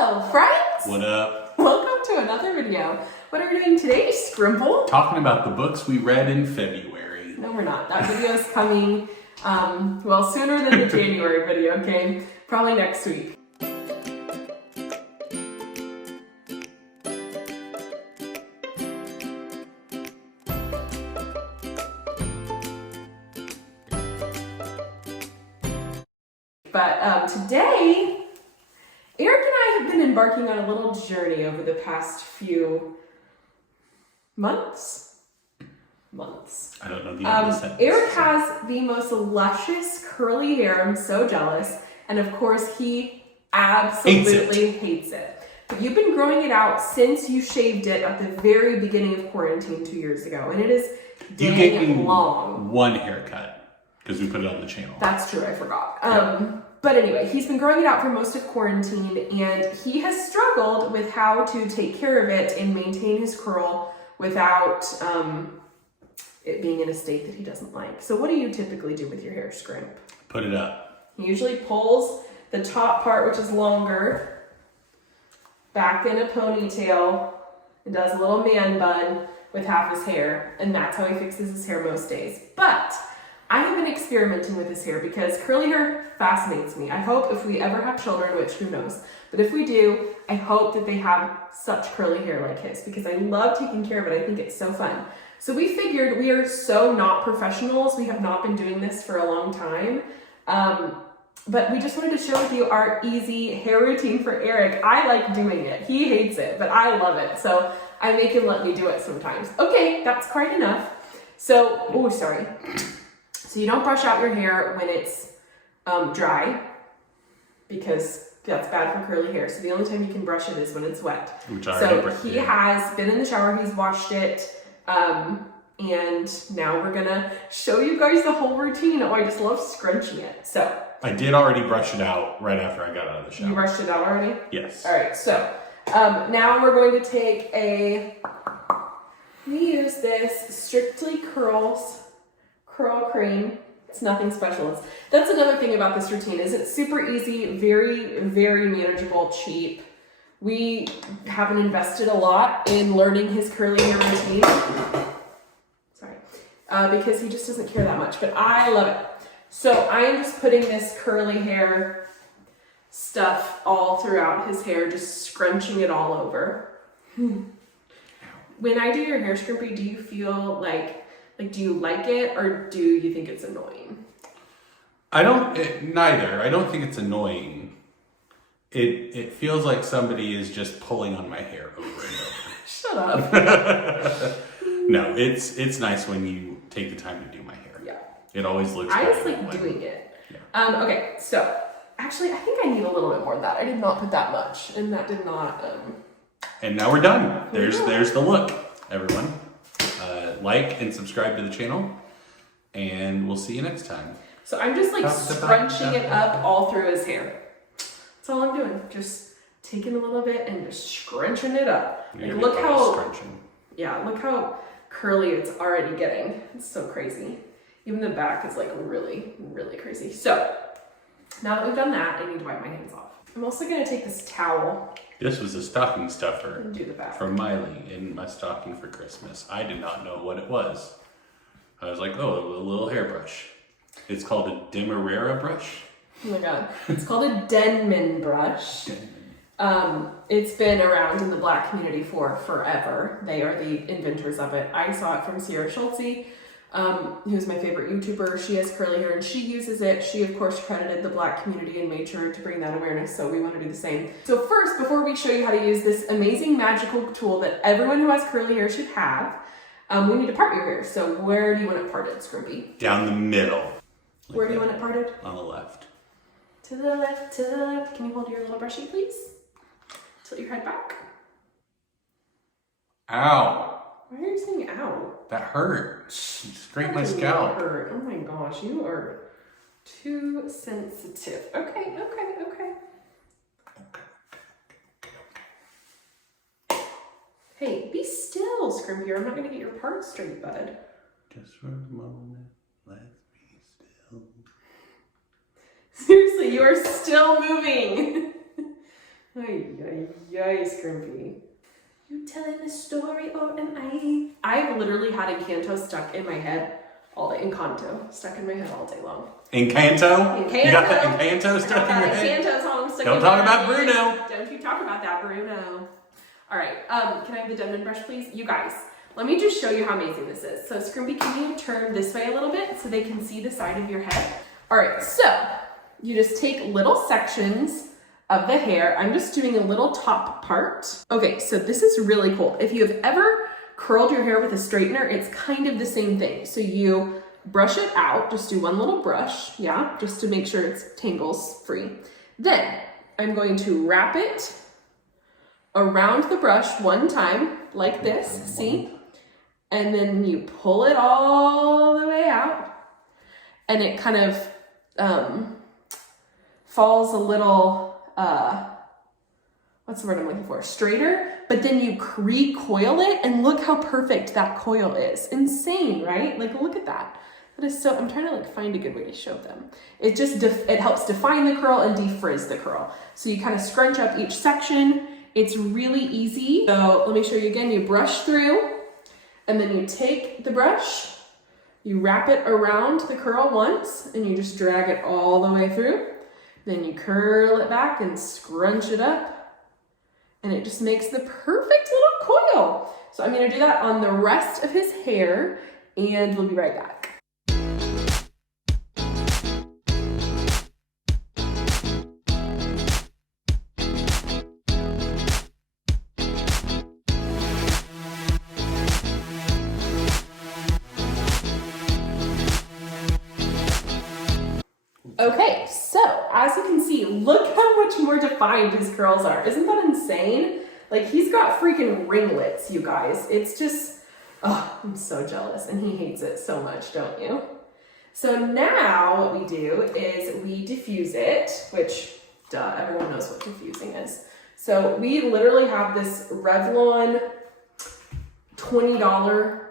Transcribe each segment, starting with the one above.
Hello, friends! What up? Welcome to another video. What are we doing today, Scrimple? Talking about the books we read in February. No, we're not. That video is coming, well, sooner than the January video, okay? Probably next week. But today, Eric and I have been embarking on a little journey over the past few months. I don't know the end of the sentence. Eric has the most luscious curly hair. I'm so jealous. And of course, he absolutely hates it. But you've been growing it out since you shaved it at the very beginning of quarantine 2 years ago. And it is You gave me long. one haircut because we put it on the channel. That's true, I forgot. But anyway, he's been growing it out for most of quarantine, and he has struggled with how to take care of it and maintain his curl without it being in a state that he doesn't like. So what do you typically do with your hair, Scrimp? Put it up. He usually pulls the top part, which is longer, back in a ponytail, and does a little man bun with half his hair, and that's how he fixes his hair most days. But I have been experimenting with his hair because curly hair fascinates me. I hope if we ever have children, which who knows, but if we do, I hope that they have such curly hair like his because I love taking care of it. I think it's so fun. So we figured we are so not professionals. We have not been doing this for a long time. But we just wanted to share with you our easy hair routine for Eric. I like doing it. He hates it, but I love it. So I make him let me do it sometimes. Okay, that's quite enough. So, oh, sorry. So you don't brush out your hair when it's dry because that's bad for curly hair. So the only time you can brush it is when it's wet. So he has been in the shower, he's washed it, and now we're gonna show you guys the whole routine. Oh, I just love scrunching it. So I did already brush it out right after I got out of the shower. You brushed it out already? Yes. All right, so now we're going to take we use this Strictly Curl cream. It's nothing special. That's another thing about this routine is it's super easy, very, very manageable, cheap. We haven't invested a lot in learning his curly hair routine. Sorry. Because he just doesn't care that much, but I love it. So I am just putting this curly hair stuff all throughout his hair, just scrunching it all over. When I do your hair, Scrimpy, do you feel like do you like it or do you think it's annoying? Neither. I don't think it's annoying. It feels like somebody is just pulling on my hair over and over. Shut up. No, it's nice when you take the time to do my hair. Yeah. It always looks I good. just like doing it. Yeah. Okay, so actually I think I need a little bit more of that. I did not put that much and that did not And now we're done. There's the look, everyone. Like and subscribe to the channel, and we'll see you next time. So I'm just like scrunching it up all through his hair. That's all I'm doing. Just taking a little bit and just scrunching it up. Like, look how curly it's already getting. It's so crazy. Even the back is like really, really crazy. So now that we've done that, I need to wipe my hands off. I'm also gonna take this towel. This was a stocking stuffer and do the back. from Maile in my stocking for Christmas. I did not know what it was. I was like, oh, a little hairbrush. It's called a Demerara brush. Oh my god. It's called a Denman brush. It's been around in the black community for forever. They are the inventors of it. I saw it from Sierra Schultzzie, who's my favorite YouTuber. She has curly hair and she uses it. She of course credited the black community and made sure to bring that awareness, so we want to do the same. So first, before we show you how to use this amazing magical tool that everyone who has curly hair should have, we need to part your hair. So where do you want it parted, Scrimpy? Down the middle. Where do you want it parted? On the left. To the left, to the left. Can you hold your little brushie, please? Tilt your head back. Ow. Why are you saying ow? That hurt. You scraped my scalp. Hurt. Oh my gosh, you are too sensitive. Okay. Hey, be still, Scrimpier. I'm not gonna get your part straight, bud. Just for a moment, let's be still. Seriously, you are still moving. Ay, Scrimpy. You telling the story or am I? I've literally had Encanto stuck in my head all day. Encanto stuck in my head all day long. Encanto? Encanto. You got that Encanto stuck in your head? Encanto song stuck Don't in talk my about head. Bruno. Don't you talk about that, Bruno. All right, can I have the Denman brush, please? You guys, let me just show you how amazing this is. So Scrimpy, can you turn this way a little bit so they can see the side of your head? All right, so you just take little sections of the hair. I'm just doing a little top part. Okay, so this is really cool. If you have ever curled your hair with a straightener, it's kind of the same thing. So you brush it out, just do one little brush, yeah, just to make sure it's tangles free. Then I'm going to wrap it around the brush one time, like this, see? And then you pull it all the way out, and it kind of falls a little, what's the word I'm looking for? Straighter, but then you recoil it, and look how perfect that coil is. Insane, right? Like, look at that. That is so, I'm trying to like find a good way to show them. It just, it helps define the curl and defrizz the curl. So you kind of scrunch up each section. It's really easy. So let me show you again. You brush through, and then you take the brush, you wrap it around the curl once, and you just drag it all the way through. Then you curl it back and scrunch it up, and it just makes the perfect little coil. So I'm gonna do that on the rest of his hair, and we'll be right back. Okay, so as you can see, look how much more defined his curls are. Isn't that insane? Like, he's got freaking ringlets, you guys. It's just, oh, I'm so jealous, and he hates it so much, don't you? So now what we do is we diffuse it, which, duh, everyone knows what diffusing is. So we literally have this Revlon $20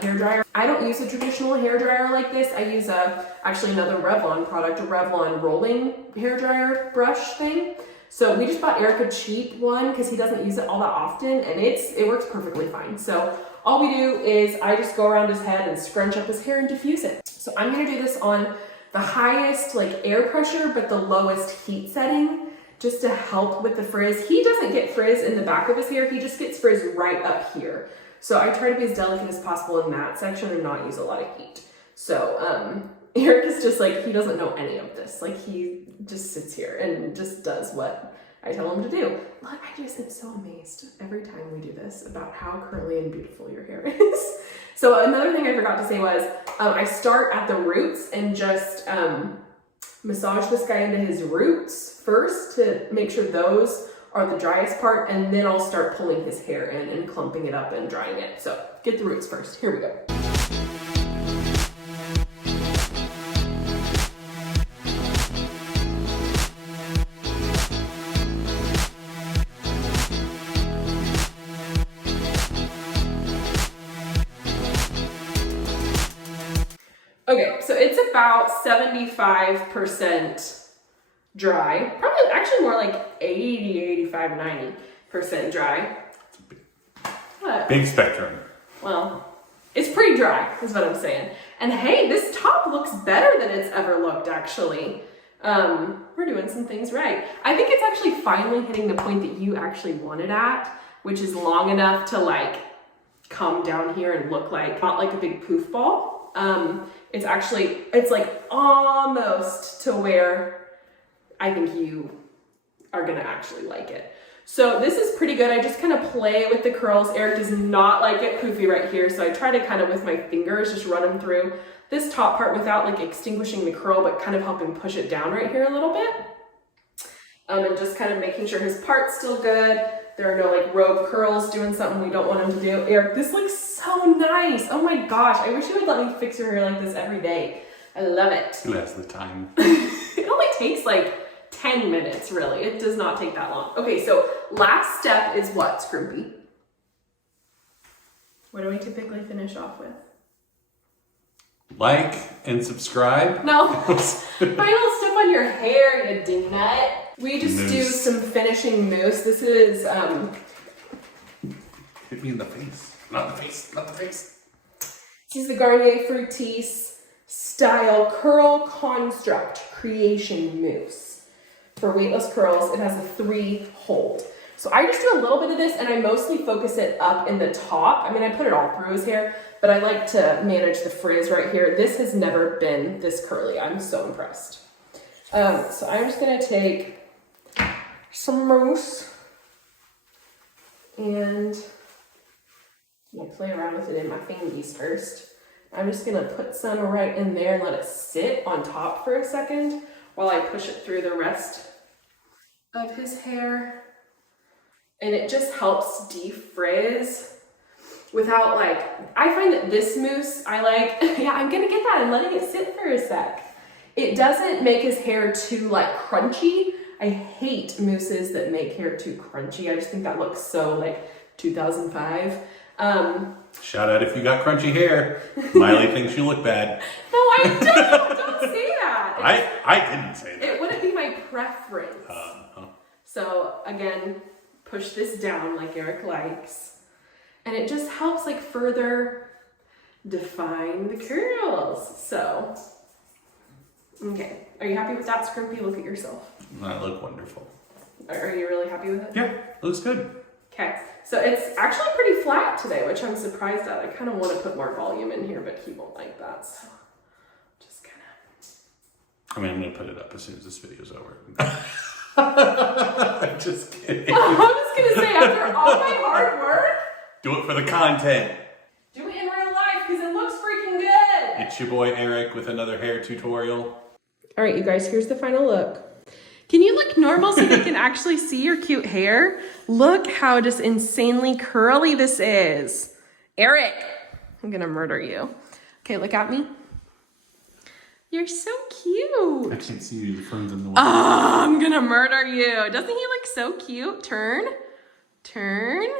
hair dryer. I don't use a traditional hair dryer like this. I use actually another Revlon product, a Revlon rolling hair dryer brush thing. So we just bought Eric a cheap one because he doesn't use it all that often, and it works perfectly fine. So all we do is I just go around his head and scrunch up his hair and diffuse it. So I'm gonna do this on the highest like air pressure but the lowest heat setting, just to help with the frizz. He doesn't get frizz in the back of his hair, he just gets frizz right up here. So I try to be as delicate as possible in that section and not use a lot of heat. So Eric is just like, he doesn't know any of this. Like, he just sits here and just does what I tell him to do. But I just am so amazed every time we do this about how curly and beautiful your hair is. So another thing I forgot to say was, I start at the roots and just massage this guy into his roots first to make sure those are the driest part, and then I'll start pulling his hair in and clumping it up and drying it. So get the roots first. Here we go. Okay, so it's about 75% dry. Probably actually more like 80, 85, 90% dry. What? Big spectrum. Well, it's pretty dry, is what I'm saying. And hey, this top looks better than it's ever looked, actually. We're doing some things right. I think it's actually finally hitting the point that you actually want it at, which is long enough to like come down here and look like, not like a big poof ball. It's like almost to where I think you are gonna actually like it. So this is pretty good. I just kind of play with the curls. Eric does not like it poofy right here, so I try to kind of with my fingers just run them through this top part without like extinguishing the curl, but kind of helping push it down right here a little bit. And just kind of making sure his part's still good. There are no like rogue curls doing something we don't want him to do. Eric, this looks so nice. Oh my gosh, I wish you would let me fix your hair like this every day. I love it. Who has the time? It only takes like 10 minutes, really. It does not take that long. Okay, so last step is what, Scrimpy? What do we typically finish off with? Like and subscribe. No. Final step on your hair, you dingnut. We just do some finishing mousse. This is, hit me in the face. Not the face, not the face. This is the Garnier Fructis Style Curl Construct Creation Mousse. For weightless curls, it has a 3 hold. So I just do a little bit of this and I mostly focus it up in the top. I mean, I put it all through his hair, but I like to manage the frizz right here. This has never been this curly. I'm so impressed. So I'm just gonna take some mousse and I'll play around with it in my fingies first. I'm just gonna put some right in there and let it sit on top for a second while I push it through the rest of his hair. And it just helps defrizz without I find that this mousse, I like, yeah, I'm gonna get that. I'm letting it sit for a sec. It doesn't make his hair too crunchy. I hate mousses that make hair too crunchy. I just think that looks so 2005. Shout out if you got crunchy hair. Maile thinks you look bad. No, I don't. Don't say that. I didn't say that. It wouldn't be my preference. So again, push this down like Eric likes. And it just helps further define the curls. So, okay. Are you happy with that, Scrimpy? Look at yourself. I look wonderful. Are you really happy with it? Yeah, looks good. Okay, so it's actually pretty flat today, which I'm surprised at. I kind of want to put more volume in here, but he won't like that, so just kind of. I mean, I'm going to put it up as soon as this video's over. I'm just kidding. I was going to say, after all my hard work. Do it for the content. Do it in real life, because it looks freaking good. It's your boy Eric with another hair tutorial. All right, you guys, here's the final look. Can you look normal so they can actually see your cute hair? Look how just insanely curly this is. Eric, I'm gonna murder you. Okay, look at me. You're so cute. I can't see you, the phone's in the way. Oh, I'm gonna murder you. Doesn't he look so cute? Turn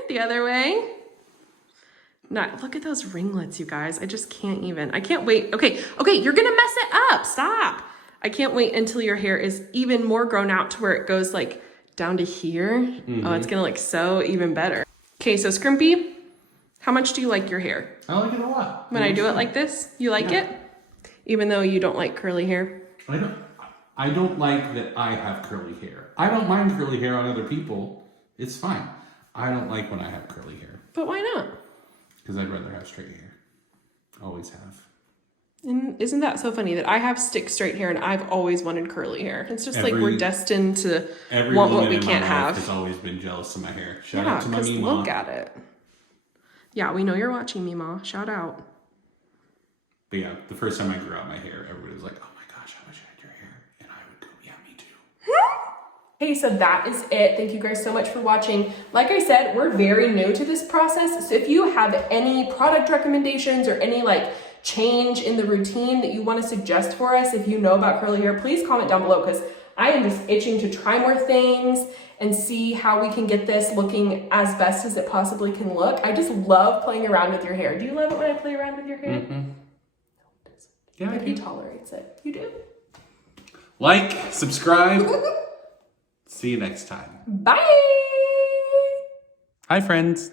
the other way. Not, look at those ringlets, you guys. I just can't even, I can't wait. Okay, you're gonna mess it up, stop. I can't wait until your hair is even more grown out to where it goes down to here. Mm-hmm. Oh, it's gonna look so even better. Okay, so Scrimpy, how much do you like your hair? I like it a lot. When I do it like this, you like it? Even though you don't like curly hair? I don't like that I have curly hair. I don't mind curly hair on other people. It's fine. I don't like when I have curly hair. But why not? Because I'd rather have straight hair. Always have. And isn't that so funny that I have stick straight hair and I've always wanted curly hair? It's just we're destined to want what we can't have. Has always been jealous of my hair. Shout out to my Mima. Look at it. Yeah, we know you're watching, Mima. Shout out. But yeah, the first time I grew out my hair, everybody was like, "Oh my gosh, I wish I had your hair," and I would go, "Yeah, me too." Hey, so that is it. Thank you guys so much for watching. Like I said, we're very new to this process. So if you have any product recommendations or any change in the routine that you want to suggest for us, if you know about curly hair, please comment down below, because I am just itching to try more things and see how we can get this looking as best as it possibly can look. I just love playing around with your hair. Do you love it when I play around with your hair? Mm-hmm. No, it doesn't. Yeah, but he tolerates it. You do? Like, subscribe. See you next time. Bye. Hi, friends.